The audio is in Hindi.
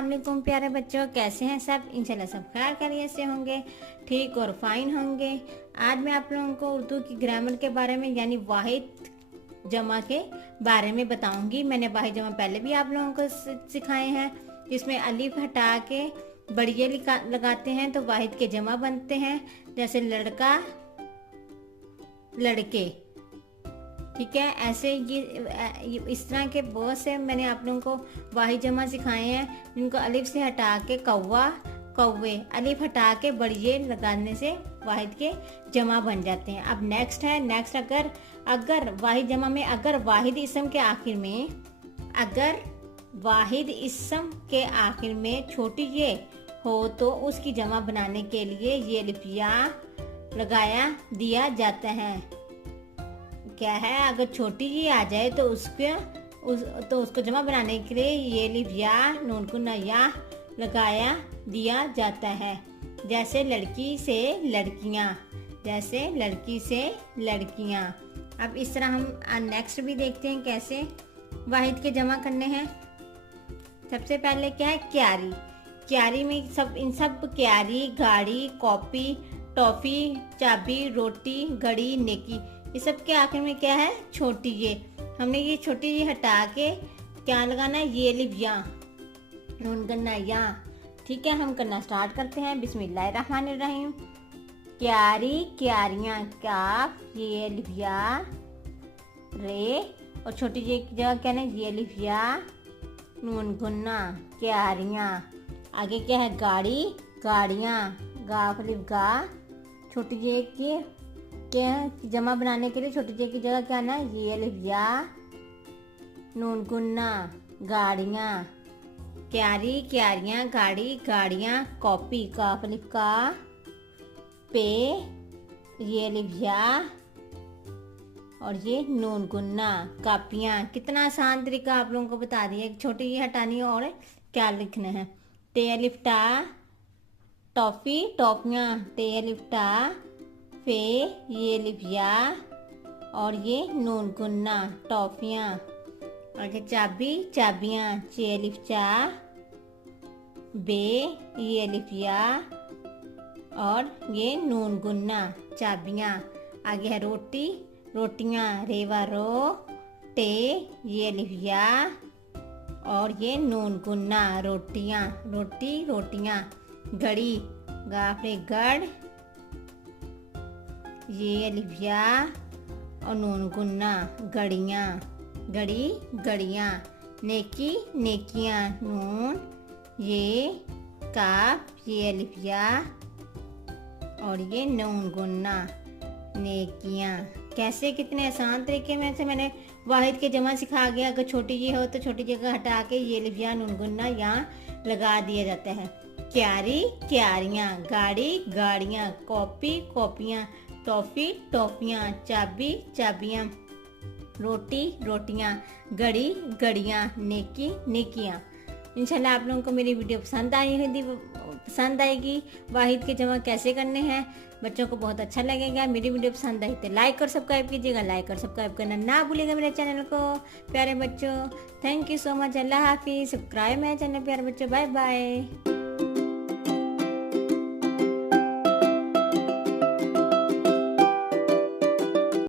अस्सलाम वालेकुम प्यारे बच्चों, कैसे हैं सब? इंशाल्लाह सब खैर खैरियत से होंगे, ठीक और फाइन होंगे। आज मैं आप लोगों को उर्दू की ग्रामर के बारे में यानी वाहिद जमा के बारे में बताऊंगी। मैंने वाहिद जमा पहले भी आप लोगों को सिखाए हैं। इसमें अलिफ हटा के बढ़िया लगाते हैं तो वाहिद के जमा बनते हैं, जैसे लड़का, लड़के। ठीक है, ऐसे ये इस तरह के बहुत से मैंने आप लोगों को वाहिद जमा सिखाए हैं, जिनको अलिफ से हटा के कौवा, कौवे, अलिफ हटा के बढ़िए लगाने से वाहिद के जमा बन जाते हैं। अब नेक्स्ट अगर वाहिद जमा में अगर वाहिद इस्म के आखिर में छोटी ये हो तो उसकी जमा बनाने के लिए ये अलिफ या लगाया दिया जाता है। क्या है, अगर छोटी जी आ जाए तो उसको जमा बनाने के लिए ये अलिफ या नून कुन्ना या लगाया दिया जाता है। जैसे लड़की से लड़कियां। अब इस तरह हम नेक्स्ट भी देखते हैं कैसे वाहिद के जमा करने हैं। सबसे पहले क्या है, क्यारी। क्यारी में इन सब क्यारी, गाड़ी, कॉपी, टॉफी, चाबी, रोटी, घड़ी, नेकी, ये सब के आखिर में क्या है, छोटी ये। हमने ये छोटी ये हटा के क्या लगाना है, ये अलिफ या नून करना या। ठीक है, हम करना स्टार्ट करते हैं। बिस्मिल्लाहिर्रहमानिर्रहीम। क्यारी, क्यारियां, काफ, ये अलिफ या, रे, और छोटी ये की जगह क्या है, ये अलिफ या नून गुन्ना, क्यारियां। आगे क्या है, गाड़ी, गाड़ियां, गाफ अलिफ गा, छोटी ये की क्या है, जमा बनाने के लिए छोटी जे की जगह क्या ना, ये अलिफ या नून गुन्ना, गाड़ियाँ। क्यारी, क्यारियाँ, गाड़ी, गाड़ियाँ, कॉपी, काफ अलिफ का, पे, ये अलिफ या और ये नून गुन्ना, कापियाँ। कितना आसान तरीका आप लोगों को बता दिया। छोटी ये हटानी है और क्या लिखना है, टे अलिफ टा, टॉफी, टॉफियाँ, टे अलिफ टा, फे, ये अलिफ या और ये नून गुन्ना, टॉफियाँ। आगे चाबी, चाबियाँ, चे अलिफ चा, बे, ये अलिफ या और ये नून गुन्ना, चाबियाँ। आगे है रोटी, रोटियाँ, रेवा रो, टे, ये अलिफ या और ये नून गुन्ना, रोटियाँ, रोटी, रोटियाँ। घड़ी, गाफरे गढ़, ये अलिफ या और नून गुन्ना, गड़ियाँ, गड़ी, गड़ियाँ। नेकी, नेकियाँ, नून, ये काफ, ये अलिफ या और ये नून गुन्ना, नेकियाँ। कैसे, कितने आसान तरीके में से मैंने वाहिद के जमा सिखा गया। अगर छोटी ये हो तो छोटी जगह हटा के ये अलिफ या नून गुन्ना यहाँ लगा दिया जाता है। क्यारी, क्यारियाँ, गाड़ी, गाड़ियाँ, कॉपी, कॉपियाँ, टॉफी, टॉफियाँ, चाबी, चाबियाँ, रोटी, रोटियाँ, घड़ी, घड़ियाँ, नेकी, नेकियाँ। इंशाल्लाह आप लोगों को मेरी वीडियो पसंद आएगी। वाहिद के जमा कैसे करने हैं बच्चों को बहुत अच्छा लगेगा। मेरी वीडियो पसंद आई तो लाइक और सब्सक्राइब कीजिएगा। लाइक और सब्सक्राइब करना ना भूलिएगा मेरे चैनल को प्यारे बच्चों। Thank you so much. अल्लाह हाफिज़। सब्सक्राइब मेरे चैनल प्यारे बच्चों। Bye bye.